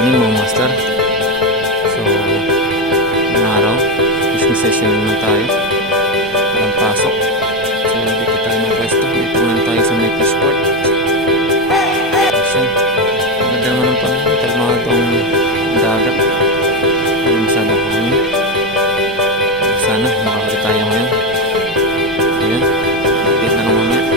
morning mga master. So, ngayong araw, fishing session naman tayo. Walang pasok. So, dito tayo mag-resto. Dito naman tayo sa may fish port. Action. Maganda naman ang panahon. Kalmadong dagat. Walang masyadong hangin. Sana makakita tayo ngayon. So, yun. Update na lang mamaya.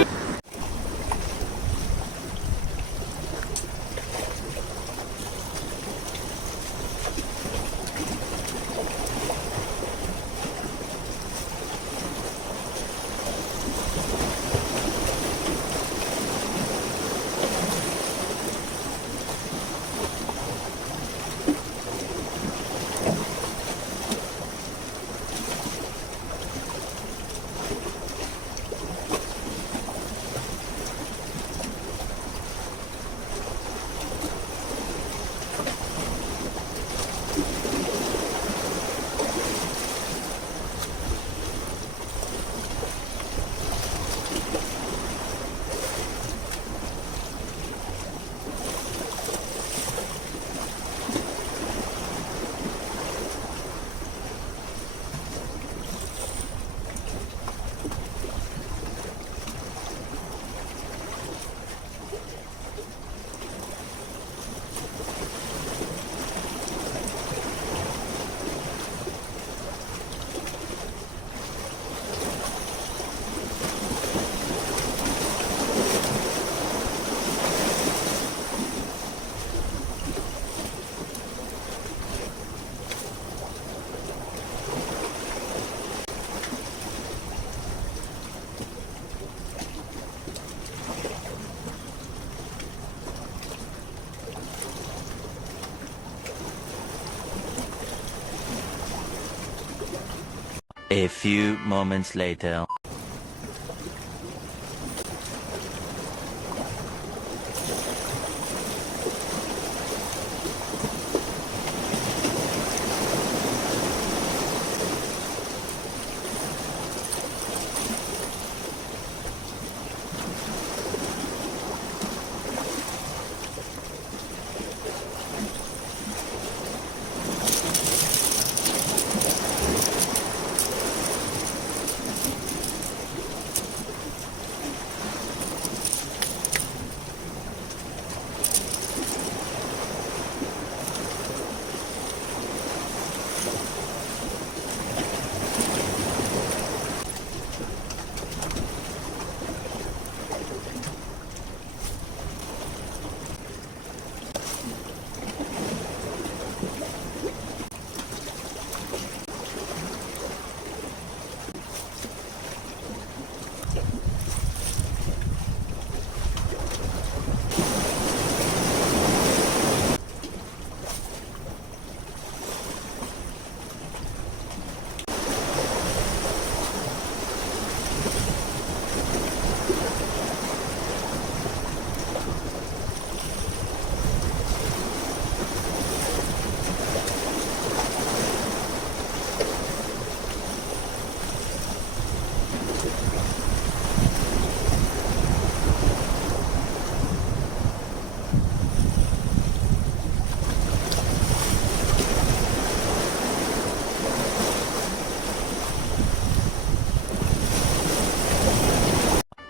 A few moments later.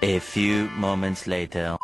A few moments later.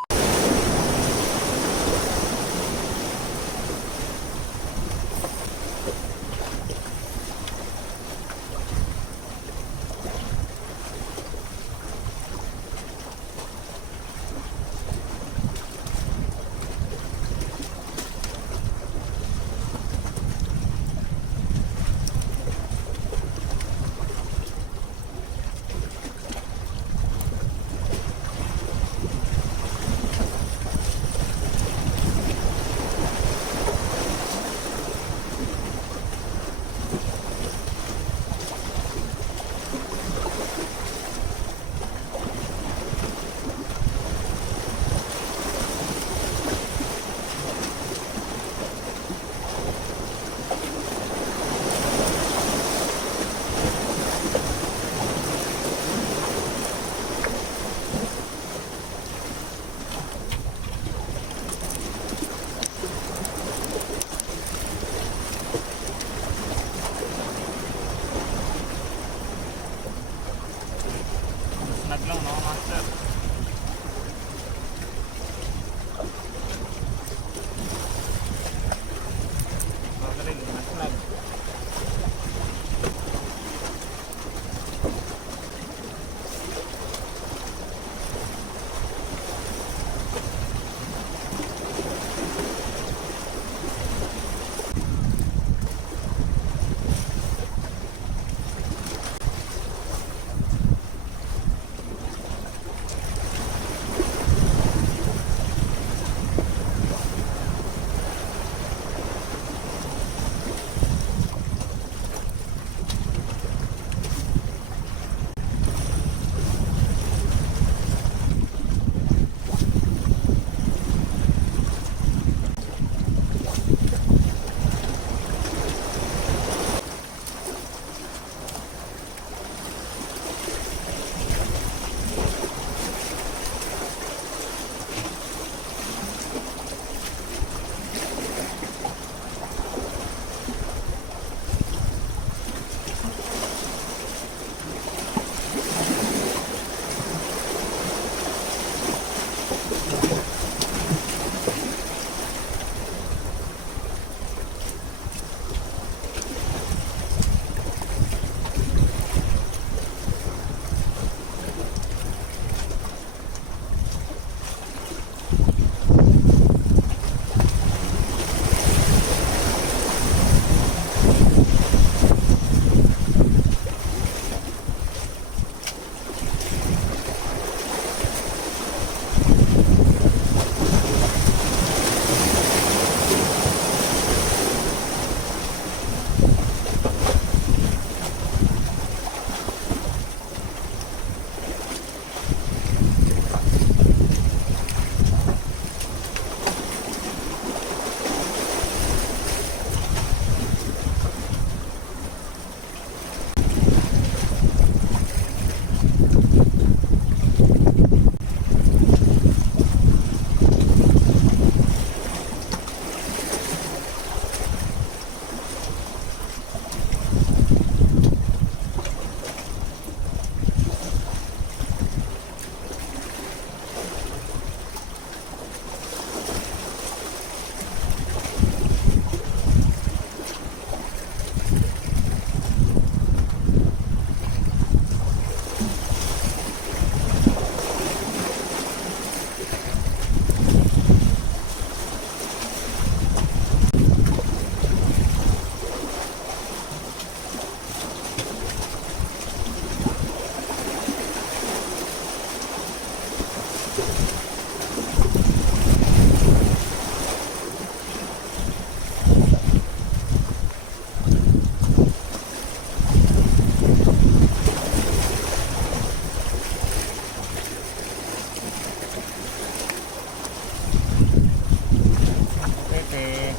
Tete.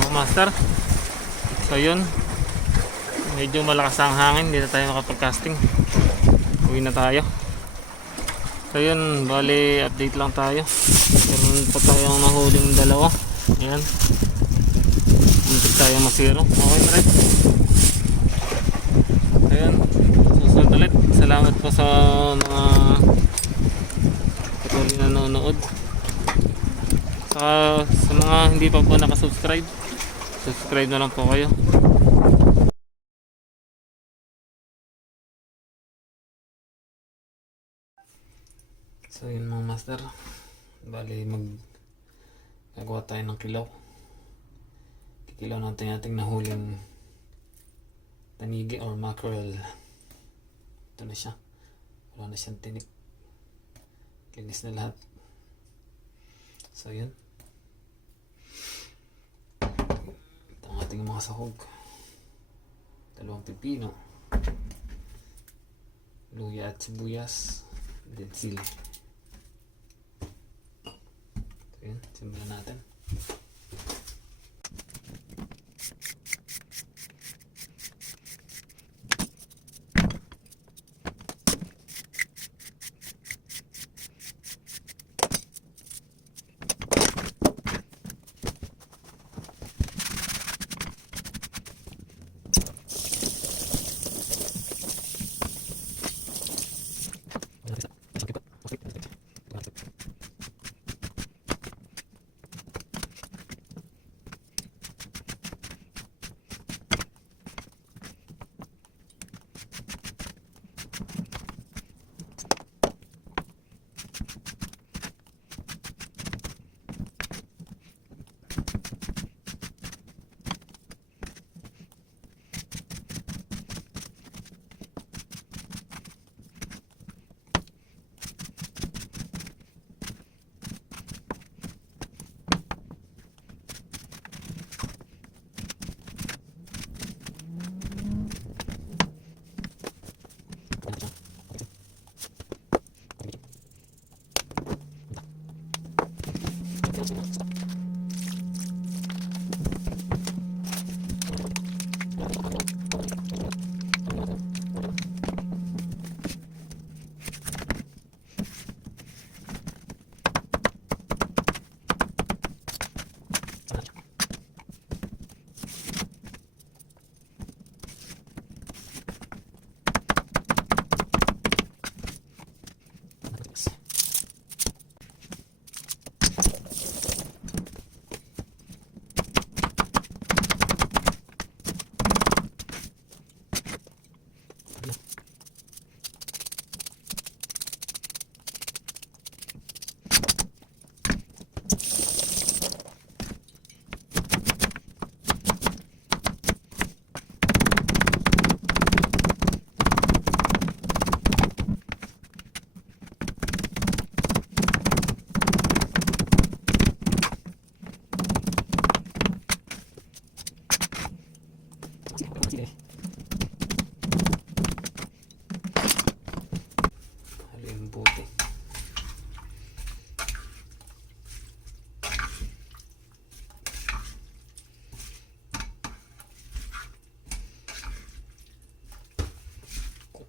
Mga master, so yun, medyo malakas ang hangin, hindi na tayo makapag-casting. Uwi na tayo. So yun, bali update lang tayo. Meron pa tayong nahuling dalawa. Ayan, muntik tayo masiro. Okay na rin. Ayan, susunod ulit. Salamat po sa mga patuloy na nanonood. Saka sa mga hindi pa po nakasubscribe, subscribe na lang po kayo. So yun mga master, bali gagawa tayo ng kilaw. Kikilaw natin ating nahuling tanigi or mackerel. Ito na siya, wala na siyang tinik, linis na lahat. So yun, ito ang ating mga sahog, 2 pipino, luya at sibuyas, dead seal. So yun, simulan natin.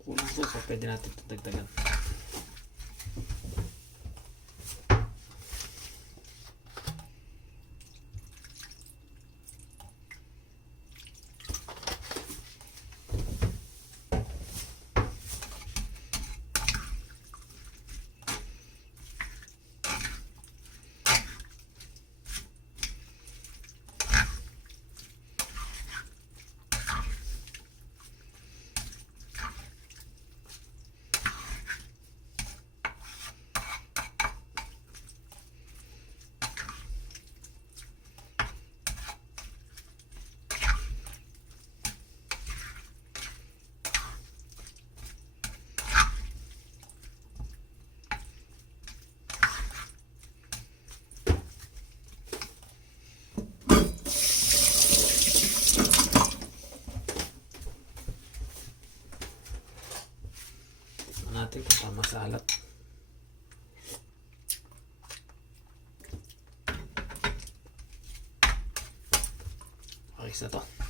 kulang to. So pwede natin ito dagdagan. Natin kung tama sa alat. Okay, isa to.